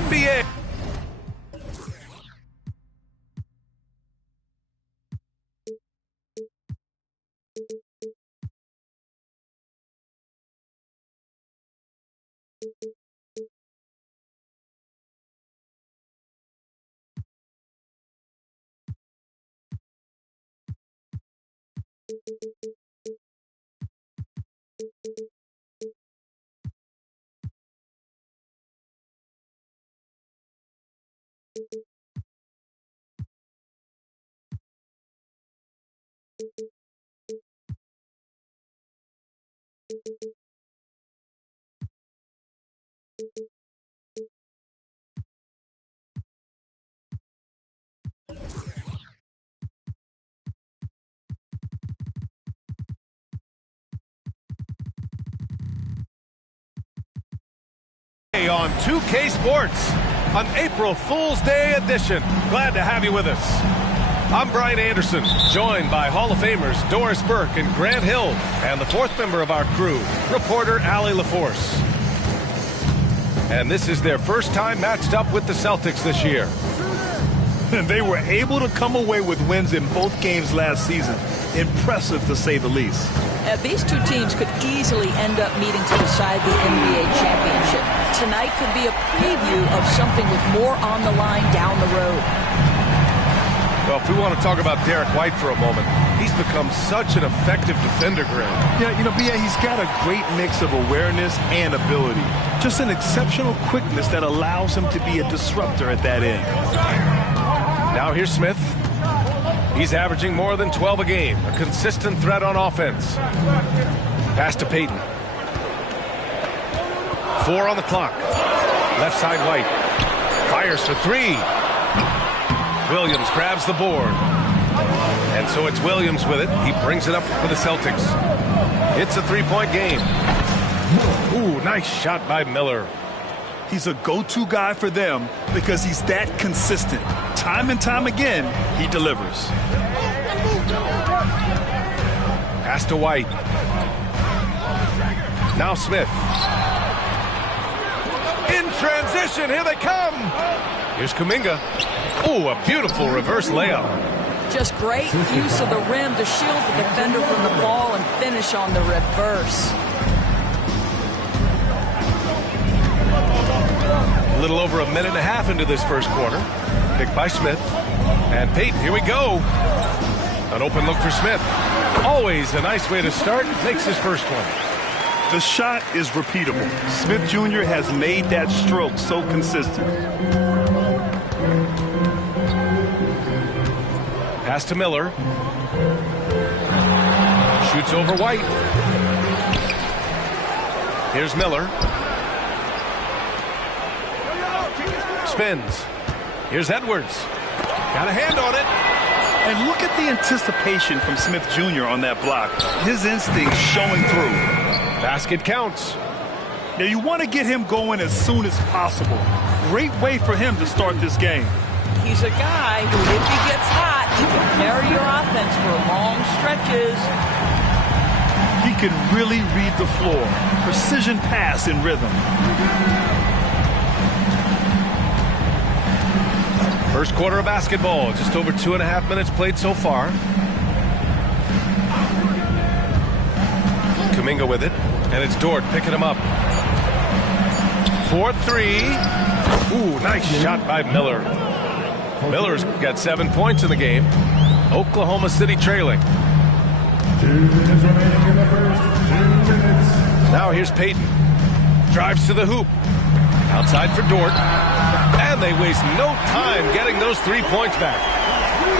NBA. On 2K Sports, an April Fool's Day edition. Glad to have you with us. I'm Brian Anderson, joined by Hall of Famers Doris Burke and Grant Hill, and the fourth member of our crew, reporter Allie LaForce. And this is their first time matched up with the Celtics this year. And they were able to come away with wins in both games last season. Impressive, to say the least. These two teams could easily end up meeting to decide the NBA championship. Tonight could be a preview of something with more on the line down the road. Well, if we want to talk about Derek White for a moment, he's become such an effective defender, Grant. Yeah, B.A., he's got a great mix of awareness and ability. Just an exceptional quickness that allows him to be a disruptor at that end. Now here's Smith. He's averaging more than 12 a game, a consistent threat on offense. Pass to Payton. 4 on the clock. Left side White. Fires for 3. Williams grabs the board. And so it's Williams with it. He brings it up for the Celtics. It's a 3-point game. Ooh, nice shot by Miller. He's a go-to guy for them because he's that consistent. Time and time again, he delivers. Pass to White. Now Smith. In transition, here they come. Here's Kuminga. Oh, a beautiful reverse layup. Just great use of the rim to shield the defender from the ball and finish on the reverse. A little over a minute and a half into this first quarter. Picked by Smith. And Payton, here we go. An open look for Smith. Always a nice way to start. Makes his first one. The shot is repeatable. Smith Jr. has made that stroke so consistent. Pass to Miller. Shoots over White. Here's Miller. Spins. Here's Edwards. Got a hand on it. And look at the anticipation from Smith Jr. on that block. His instincts showing through. Basket counts. Now you want to get him going as soon as possible. Great way for him to start this game. He's a guy who, if he gets hot, he can carry your offense for long stretches. He can really read the floor. Precision pass in rhythm. First quarter of basketball, just over 2.5 minutes played so far. Kuminga with it, and it's Dort picking him up. 4-3. Ooh, nice shot by Miller. Miller's got 7 points in the game. Oklahoma City trailing. Now here's Payton. Drives to the hoop. Outside for Dort. And they waste no time getting those 3 points back.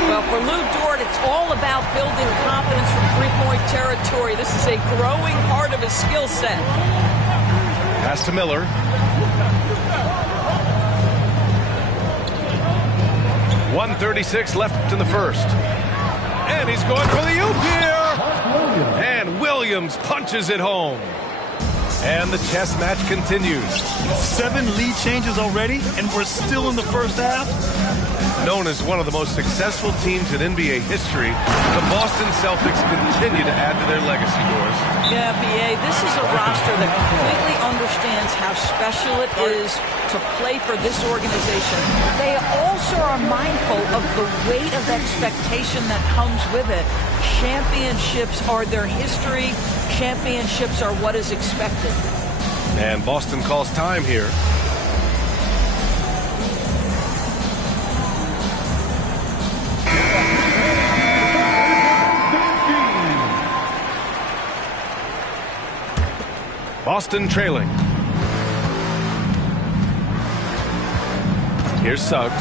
Well, for Lou Dort, it's all about building confidence from three-point territory. This is a growing part of his skill set. Pass to Miller. .136 left in the first. And he's going for the oop here. And Williams punches it home. And the chess match continues. 7 lead changes already, and we're still in the first half. Known as one of the most successful teams in NBA history, the Boston Celtics continue to add to their legacy, Doris. Yeah, B.A., this is a roster that completely understands how special it is to play for this organization. They also are mindful of the weight of expectation that comes with it. Championships are their history. Championships are what is expected. And Boston calls time here. Boston trailing. Here's Suggs.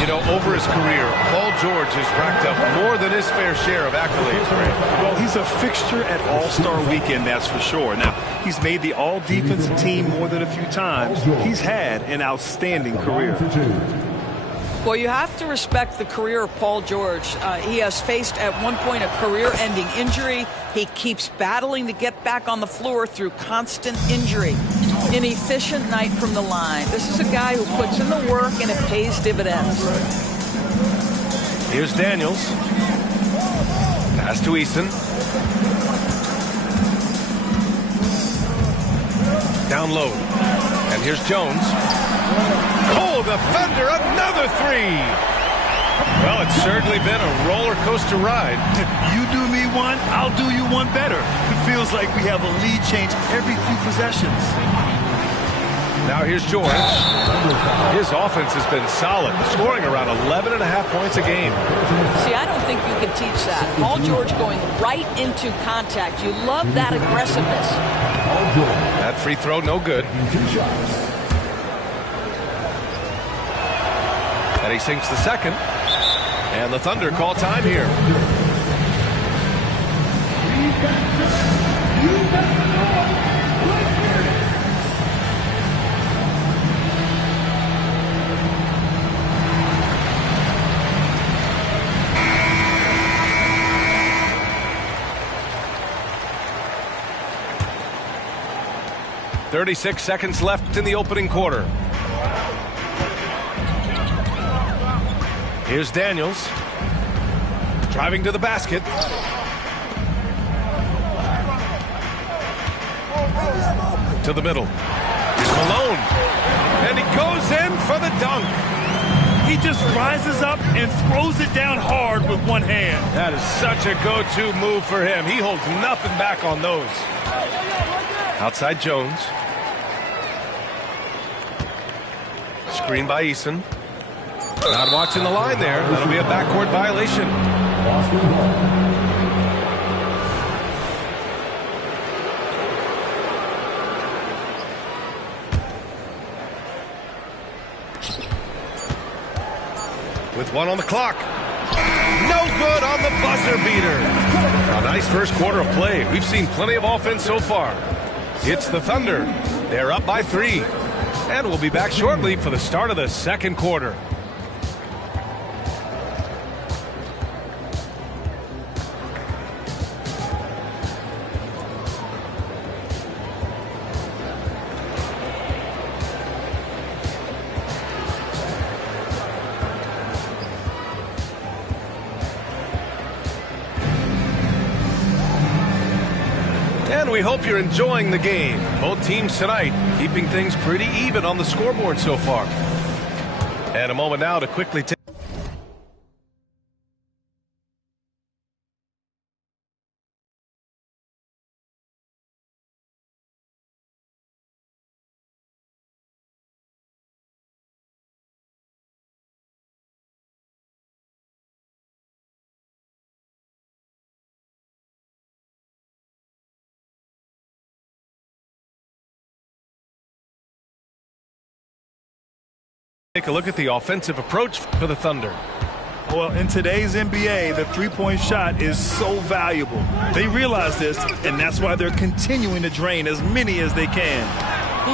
You know, over his career, Paul George has racked up more than his fair share of accolades, Grant. Well, he's a fixture at All-Star Weekend, that's for sure. Now, he's made the All-Defensive team more than a few times. He's had an outstanding career. Well, you have to respect the career of Paul George. He has faced at one point a career-ending injury. He keeps battling to get back on the floor through constant injury. An efficient night from the line. This is a guy who puts in the work and it pays dividends. Here's Daniels. Pass to Eason. Down low. And here's Jones. Oh, the Thunder, another three. Well, it's certainly been a roller coaster ride. You do me one, I'll do you one better. It feels like we have a lead change every few possessions. Now here's George. His offense has been solid, scoring around 11.5 points a game. See, I don't think you can teach that. Paul George going right into contact. You love that aggressiveness. That free throw, no good. And he sinks the second. And the Thunder call time here. "36 seconds left in the opening quarter. Here's Daniels. Driving to the basket. To the middle. Here's Malone. And he goes in for the dunk. He just rises up and throws it down hard with one hand. That is such a go-to move for him. He holds nothing back on those. Outside Jones. Screen by Eason. Not watching the line there. That'll be a backcourt violation. With one on the clock. No good on the buzzer beater. A nice first quarter of play. We've seen plenty of offense so far. It's the Thunder. They're up by 3. And we'll be back shortly for the start of the second quarter. And we hope you're enjoying the game. Both teams tonight keeping things pretty even on the scoreboard so far. And a moment now to quickly take. Take a look at the offensive approach for the Thunder. Well, in today's NBA, the three-point shot is so valuable. They realize this, and that's why they're continuing to drain as many as they can.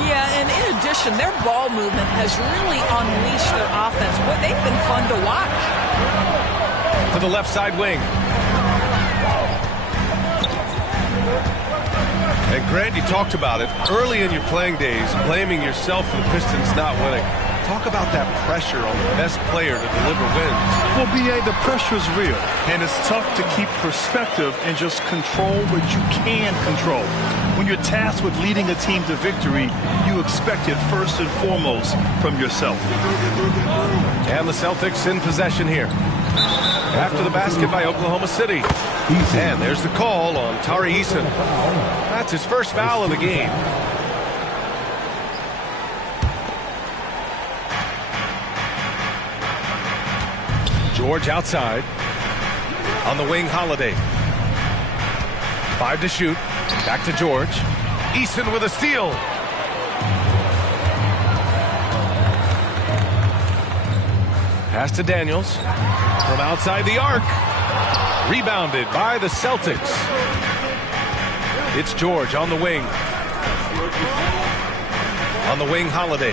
Yeah, and in addition, their ball movement has really unleashed their offense. Boy, they've been fun to watch. To the left side wing. And Grant, you talked about it early in your playing days, blaming yourself for the Pistons not winning. Talk about that pressure on the best player to deliver wins. Well, B.A., the pressure is real, and it's tough to keep perspective and just control what you can control. When you're tasked with leading a team to victory, you expect it first and foremost from yourself. And the Celtics in possession here. After the basket by Oklahoma City. And there's the call on Tari Eason. That's his first foul of the game. George outside. On the wing, Holiday. 5 to shoot. Back to George. Eason with a steal. Pass to Daniels. From outside the arc. Rebounded by the Celtics. It's George on the wing. On the wing, Holiday.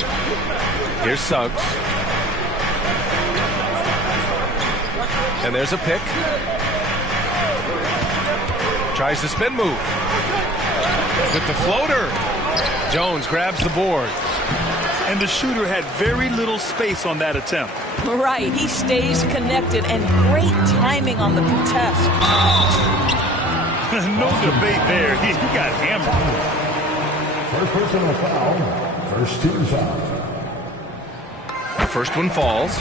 Here's Suggs. And there's a pick. Tries the spin move. With the floater. Jones grabs the board. And the shooter had very little space on that attempt. Right, he stays connected, and great timing on the contest. No debate there. He got hammered. First personal foul. First team foul. The first one falls.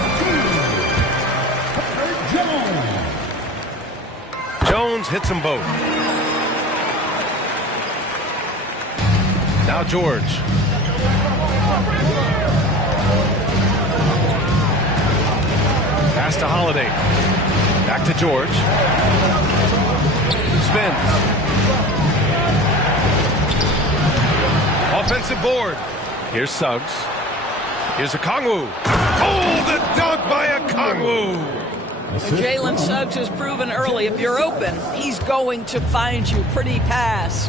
Jones hits them both. Now George. Pass to Holiday. Back to George. Spins. Offensive board. Here's Suggs. Here's Okongwu. Oh, the dunk by Okongwu. Jalen Suggs has proven early, if you're open, he's going to find you. Pretty pass.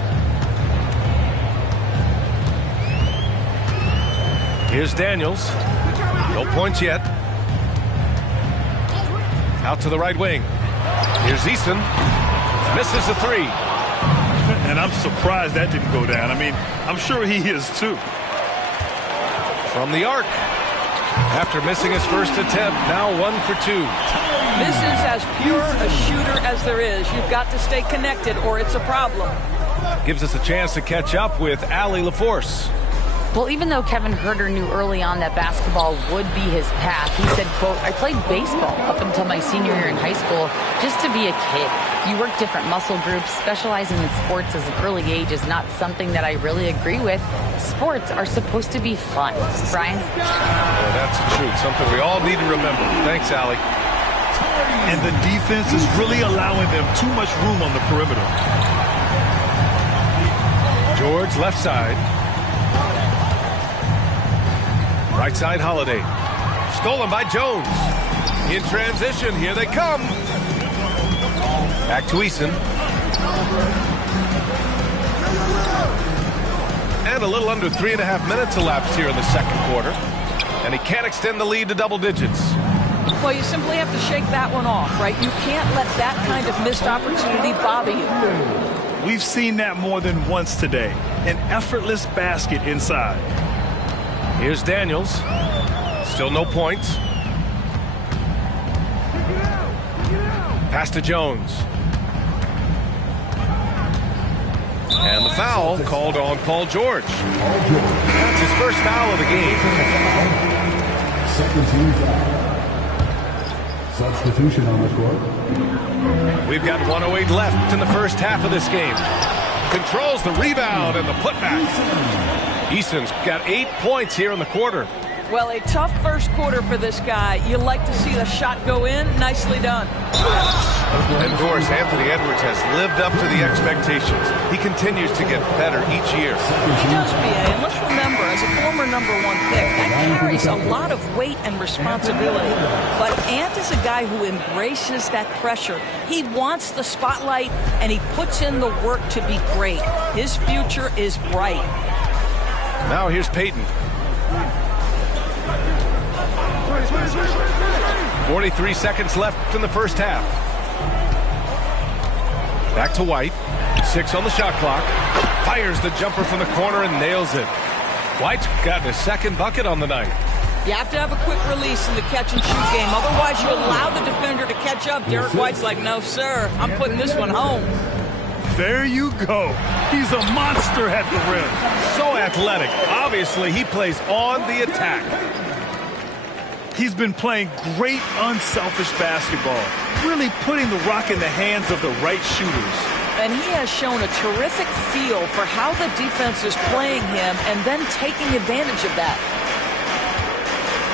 Here's Daniels. No points yet. Out to the right wing. Here's Eason. Misses the three. And I'm surprised that didn't go down. I mean, I'm sure he is too. From the arc. After missing his first attempt, now 1 for 2. This is as pure a shooter as there is. You've got to stay connected or it's a problem. Gives us a chance to catch up with Allie LaForce. Well, even though Kevin Huerter knew early on that basketball would be his path, he said, quote, I played baseball up until my senior year in high school just to be a kid. You work different muscle groups. Specializing in sports as an early age is not something that I really agree with. Sports are supposed to be fun. Brian? Well, that's the truth. Something we all need to remember. Thanks, Allie. And the defense is really allowing them too much room on the perimeter. George, left side. Right side, Holiday. Stolen by Jones. In transition, here they come. Back to Eason. And a little under 3.5 minutes elapsed here in the second quarter. And he can't extend the lead to double digits. Well, you simply have to shake that one off, right? You can't let that kind of missed opportunity bother you. We've seen that more than once today. An effortless basket inside. Here's Daniels. Still no points. Pass to Jones. And the foul called on Paul George. That's his first foul of the game. Second team foul. Substitution on the court. We've got 1:08 left in the first half of this game. Controls the rebound and the putback. Eason's got 8 points here in the quarter. Well, a tough first quarter for this guy. You like to see the shot go in. Nicely done. And Doris, Anthony Edwards has lived up to the expectations. He continues to get better each year. He does, B.A. And let's remember, as a former #1 pick, that carries a lot of weight and responsibility. But Ant is a guy who embraces that pressure. He wants the spotlight, and he puts in the work to be great. His future is bright. Now here's Payton. 43 seconds left in the first half. Back to White. 6 on the shot clock. Fires the jumper from the corner and nails it. White's got his second bucket on the night. You have to have a quick release in the catch-and-shoot game. Otherwise, you allow the defender to catch up. Derek White's like, no, sir. I'm putting this one home. There you go. He's a monster at the rim. So athletic. Obviously, he plays on the attack. He's been playing great, unselfish basketball, really putting the rock in the hands of the right shooters. And he has shown a terrific feel for how the defense is playing him and then taking advantage of that.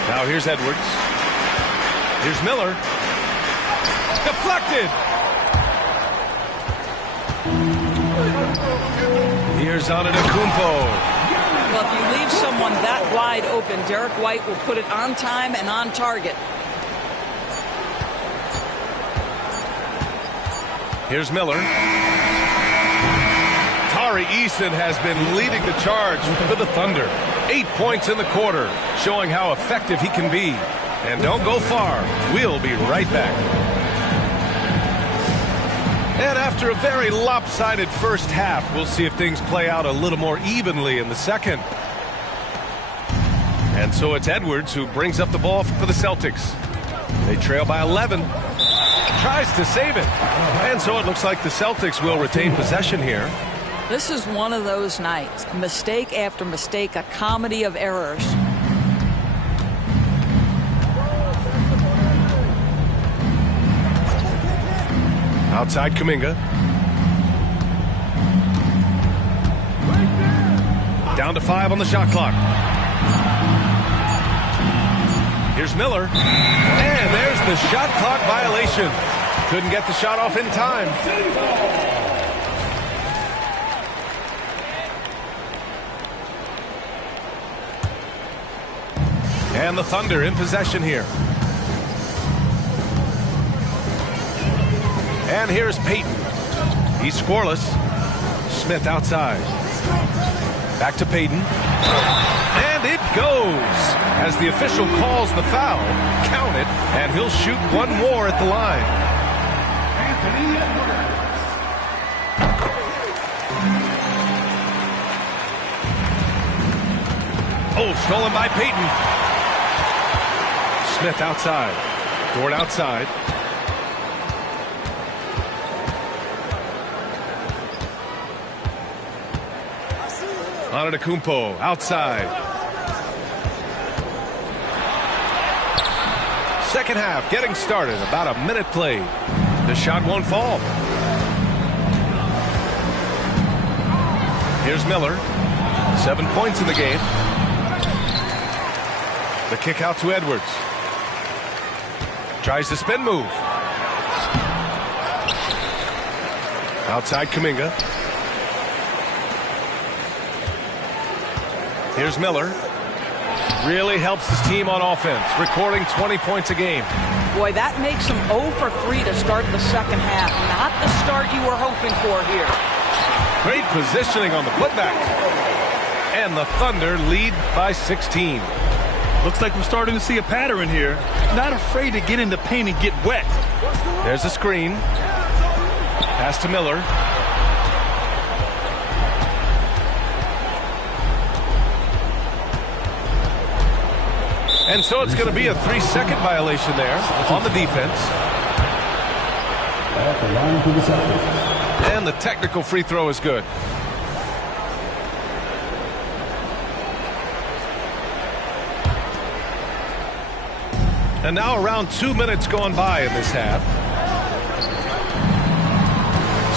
Now here's Edwards. Here's Miller. Deflected. Here's Antetokounmpo. Well, if you leave someone that wide open, Derek White will put it on time and on target. Here's Miller. Tari Eason has been leading the charge for the Thunder. 8 points in the quarter, showing how effective he can be. And don't go far. We'll be right back. And after a very lopsided first half, we'll see if things play out a little more evenly in the second. And so it's Edwards who brings up the ball for the Celtics. They trail by 11. Tries to save it. And so it looks like the Celtics will retain possession here. This is one of those nights. Mistake after mistake, a comedy of errors. Outside Kuminga. Down to 5 on the shot clock. Here's Miller. And there's the shot clock violation. Couldn't get the shot off in time. And the Thunder in possession here. And here's Payton. He's scoreless. Smith outside. Back to Payton. And it goes. As the official calls the foul, count it, and he'll shoot one more at the line. Anthony Edwards. Oh, stolen by Payton. Smith outside. Dort outside. Antetokounmpo outside. Second half getting started. About a minute played. The shot won't fall. Here's Miller. 7 points in the game. The kick out to Edwards. Tries the spin move. Outside Kuminga. Here's Miller. Really helps his team on offense, recording 20 points a game. Boy, that makes him 0 for 3 to start the second half. Not the start you were hoping for here. Great positioning on the putback. And the Thunder lead by 16. Looks like we're starting to see a pattern here. Not afraid to get in the paint and get wet. There's a screen. Pass to Miller. And so it's going to be a 3-second violation there on the defense. At the line for the Celtics. And the technical free throw is good. And now around 2 minutes gone by in this half.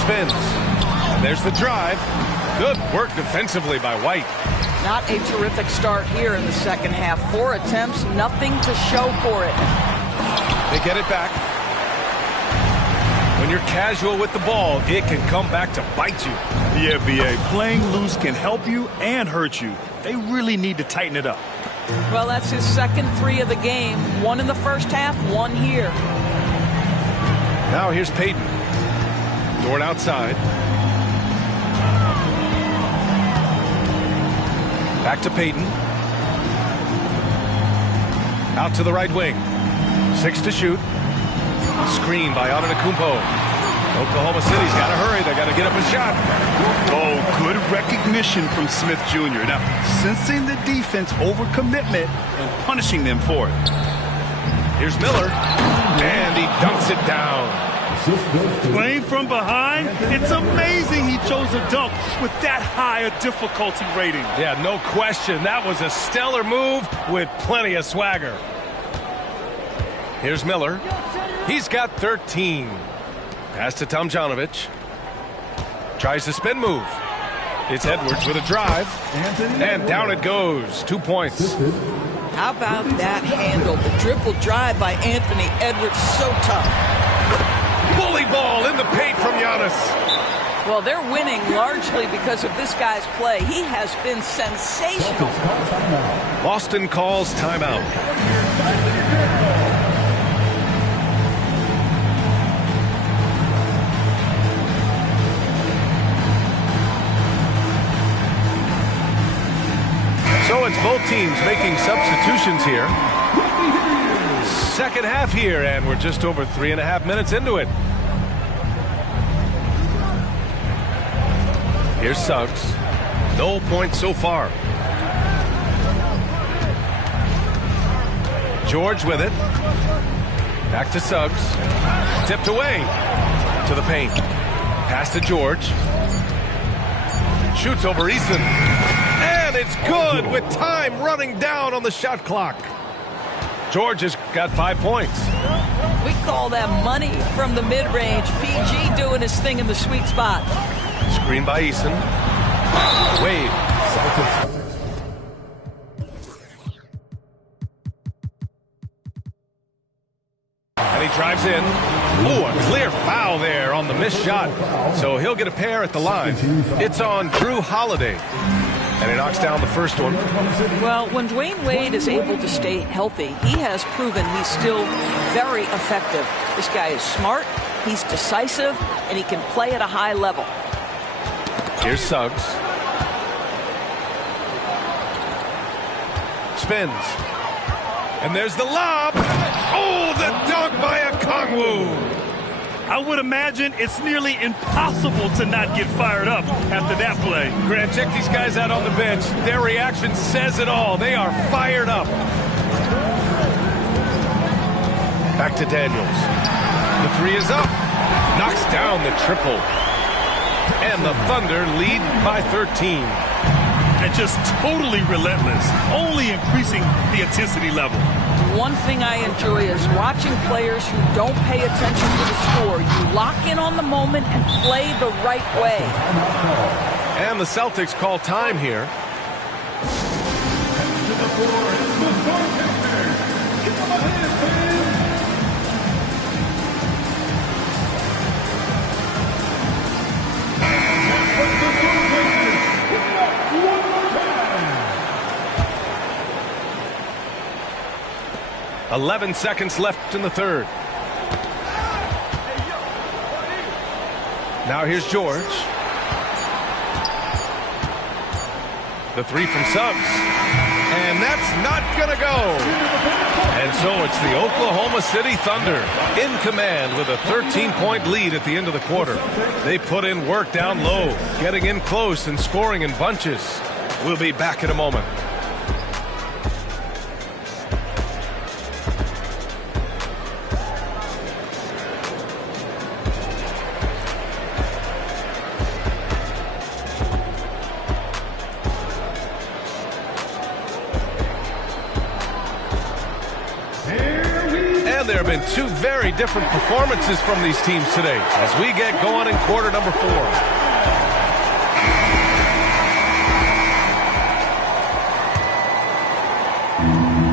Spins. And there's the drive. Good work defensively by White. Not a terrific start here in the second half. 4 attempts, nothing to show for it. They get it back. When you're casual with the ball, it can come back to bite you. Yeah, B.A. Playing loose can help you and hurt you. They really need to tighten it up. Well, that's his second 3 of the game. 1 in the first half, 1 here. Now here's Payton. Dort outside. Back to Payton. Out to the right wing. 6 to shoot. Screen by Antetokounmpo. Oklahoma City's got to hurry. They got to get up a shot. Oh, good recognition from Smith Jr. Now, sensing the defense overcommitment and punishing them for it. Here's Miller, and he dunks it down. Playing from behind, it's amazing he chose a dunk with that high a difficulty rating. Yeah, no question. That was a stellar move with plenty of swagger. Here's Miller. He's got 13. Pass to Tomjanovich. Tries the spin move. It's Edwards with a drive. And down it goes. 2 points. How about that handle? The dribble drive by Anthony Edwards, so tough. Bully ball in the paint from Giannis. Well, they're winning largely because of this guy's play. He has been sensational. Boston calls timeout. So it's both teams making substitutions here. Second half here, and we're just over 3.5 minutes into it. Here's Suggs. No points so far. George with it. Back to Suggs. Tipped away to the paint. Pass to George. Shoots over Eason. And it's good with time running down on the shot clock. George has got 5 points. We call that money from the mid-range. PG doing his thing in the sweet spot. Screen by Eason. Wade. And he drives in. Oh, a clear foul there on the missed shot. So he'll get a pair at the line. It's on Drew Holiday. And he knocks down the first one. Well, when Dwayne Wade is able to stay healthy, he has proven he's still very effective. This guy is smart, he's decisive, and he can play at a high level. Here's Suggs. Spins. And there's the lob. Oh, the dunk by Okongwu. I would imagine it's nearly impossible to not get fired up after that play. Grant, check these guys out on the bench. Their reaction says it all. They are fired up. Back to Daniels. The three is up. Knocks down the triple. And the Thunder lead by 13. And just totally relentless, only increasing the intensity level. One thing I enjoy is watching players who don't pay attention to the score. You lock in on the moment and play the right way. And the Celtics call time here. .11 seconds left in the third. Now here's George. The three from Suggs. And that's not going to go. And so it's the Oklahoma City Thunder in command with a 13-point lead at the end of the quarter. They put in work down low, getting in close and scoring in bunches. We'll be back in a moment. There have been two very different performances from these teams today as we get going in quarter number 4.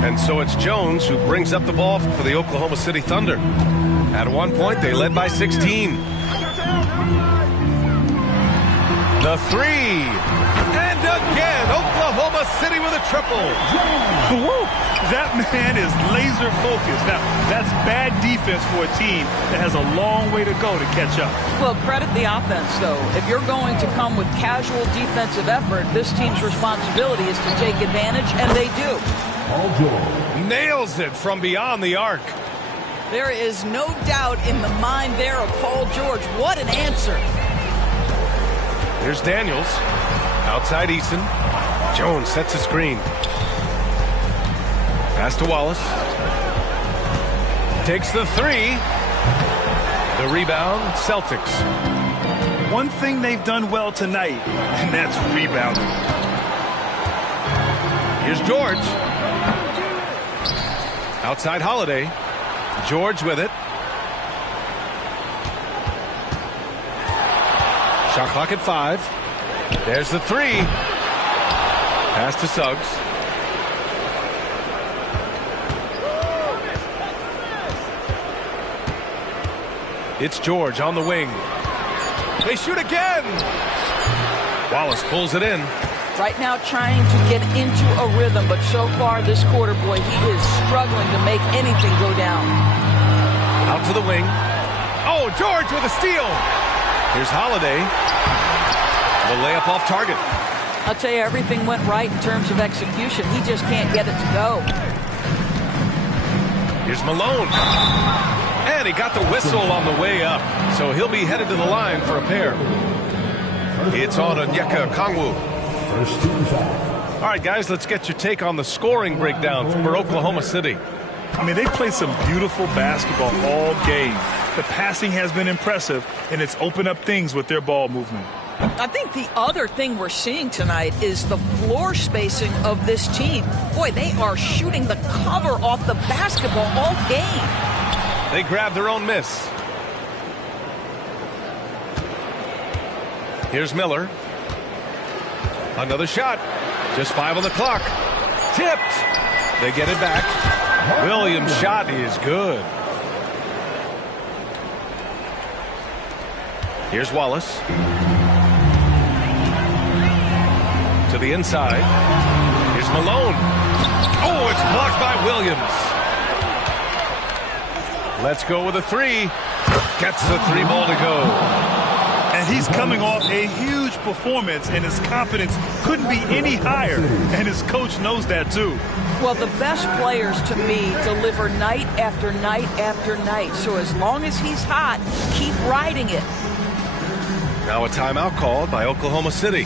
And so it's Jones who brings up the ball for the Oklahoma City Thunder. At one point, they led by 16. The three. And again, Oklahoma City with a triple. Woo! That man is laser focused. Now, that's bad defense for a team that has a long way to go to catch up. Well, credit the offense, though. If you're going to come with casual defensive effort, this team's responsibility is to take advantage, and they do. Nails it from beyond the arc. There is no doubt in the mind there of Paul George. What an answer. Here's Daniels. Outside Eason. Jones sets a screen. Pass to Wallace. Takes the three. The rebound, Celtics. One thing they've done well tonight, and that's rebounding. Here's George. Outside Holiday. George with it. Shot clock at 5. There's the three. Pass to Suggs. It's George on the wing. They shoot again. Wallace pulls it in. Right now trying to get into a rhythm, but so far this quarter, boy, he is struggling to make anything go down. Out to the wing. Oh, George with a steal. Here's Holiday. The layup off target. I'll tell you, everything went right in terms of execution. He just can't get it to go. Here's Malone. And he got the whistle on the way up, so he'll be headed to the line for a pair. It's on Onyeka Okongwu. First team foul. All right, guys, let's get your take on the scoring breakdown for Oklahoma City. I mean, they've played some beautiful basketball all game. The passing has been impressive, and it's opened up things with their ball movement. I think the other thing we're seeing tonight is the floor spacing of this team. Boy, they are shooting the cover off the basketball all game. They grabbed their own miss. Here's Miller. Another shot. Just 5 on the clock. Tipped. They get it back. Williams' shot is good. Here's Wallace. To the inside. Here's Malone. Oh, it's blocked by Williams. Let's go with a three. Gets the three ball to go. And he's coming off a huge performance, and his confidence couldn't be any higher. And his coach knows that, too. Well, the best players, to me, deliver night after night after night. So as long as he's hot, keep riding it. Now a timeout called by Oklahoma City.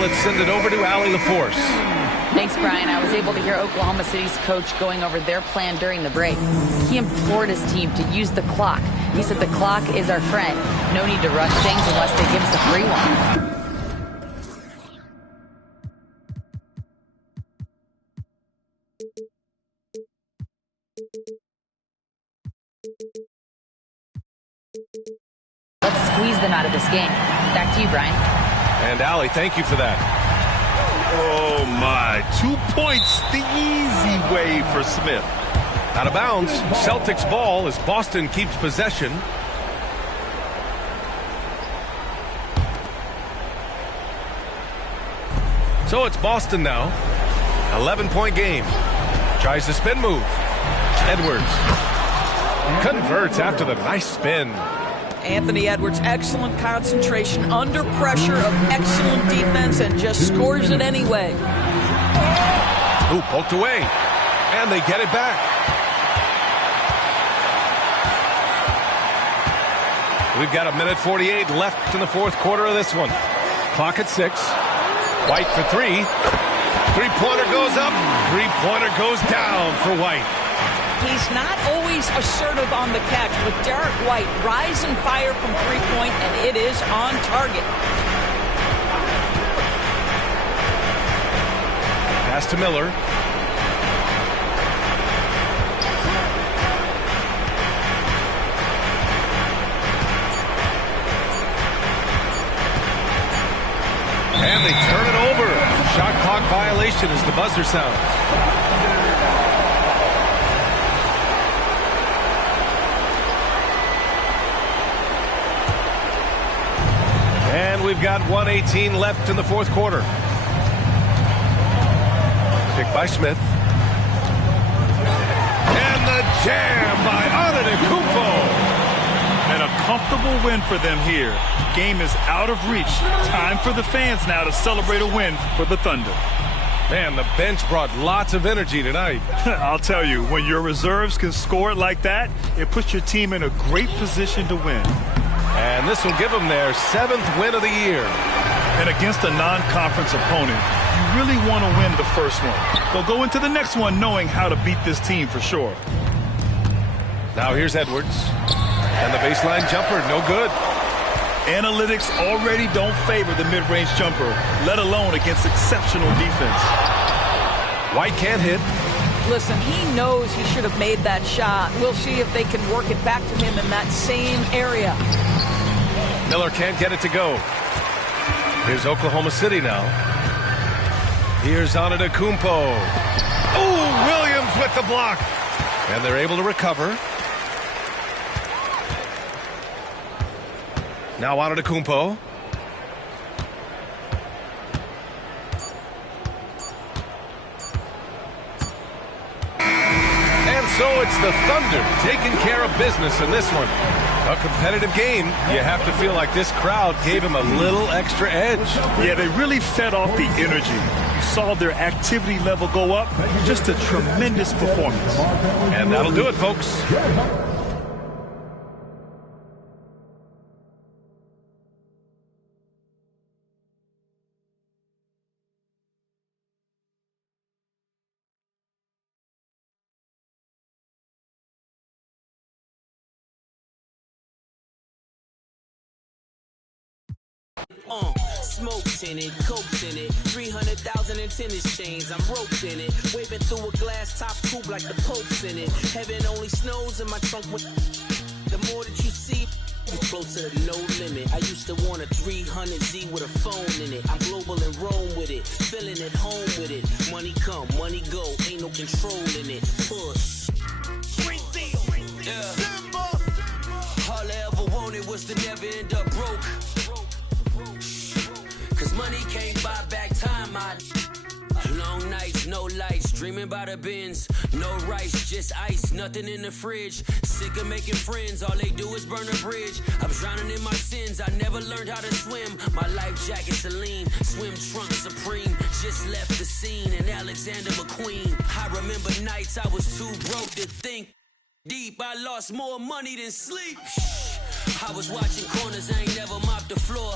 Let's send it over to Allie LaForce. Thanks, Brian. I was able to hear Oklahoma City's coach going over their plan during the break. He implored his team to use the clock. He said the clock is our friend. No need to rush things unless they give us a free one. Let's squeeze them out of this game. Back to you, Brian. And Allie, thank you for that. Oh, my. 2 points the easy way for Smith. Out of bounds. Celtics ball as Boston keeps possession. So it's Boston now. 11-point game. Tries the spin move. Edwards converts after the nice spin. Anthony Edwards, excellent concentration under pressure of excellent defense and just scores it anyway. Ooh, poked away. And they get it back. We've got 1:48 left in the fourth quarter of this one. Clock at 6. White for 3. Three-pointer goes up. Three-pointer goes down for White. He's not always assertive on the catch, but Derek White rise and fire from three-point, and it is on target. Pass to Miller. And they turn it over. Shot clock clock violation as the buzzer sounds. And we've got 1:18 left in the fourth quarter. Picked by Smith. And the jam by Antetokounmpo. And a comfortable win for them here. Game is out of reach. Time for the fans now to celebrate a win for the Thunder. Man, the bench brought lots of energy tonight. I'll tell you, when your reserves can score it like that, it puts your team in a great position to win. And this will give them their 7th win of the year. And against a non-conference opponent, you really want to win the first one. They'll go into the next one knowing how to beat this team for sure. Now here's Edwards. And the baseline jumper, no good. Analytics already don't favor the mid-range jumper, let alone against exceptional defense. White can't hit. Listen, he knows he should have made that shot. We'll see if they can work it back to him in that same area. Miller can't get it to go. Here's Oklahoma City now. Here's Antetokounmpo. Oh, Williams with the block. And they're able to recover. Now Antetokounmpo. And so it's the Thunder taking care of business in this one. A competitive game. You have to feel like this crowd gave him a little extra edge. Yeah, they really fed off the energy. You saw their activity level go up. Just a tremendous performance. And that'll do it, folks. Smoke in it, cokes in it, 300,000 in tennis chains, I'm roped in it, waving through a glass top coupe like the Pope's in it, heaven only snows in my trunk with the more that you see, you closer to no limit. I used to want a 300Z with a phone in it, I'm global in Rome with it, feeling at home with it, money come, money go, ain't no control in it, push. Yeah. All I ever wanted was to never end up broke. Cause money can't buy back time, long nights, no lights, dreaming about a Benz. No rice, just ice, nothing in the fridge. Sick of making friends, all they do is burn a bridge. I'm drowning in my sins, I never learned how to swim. My life jacket Celine, swim trunk Supreme. Just left the scene in Alexander McQueen. I remember nights I was too broke to think deep. I lost more money than sleep. I was watching corners, I ain't never mopped the floor.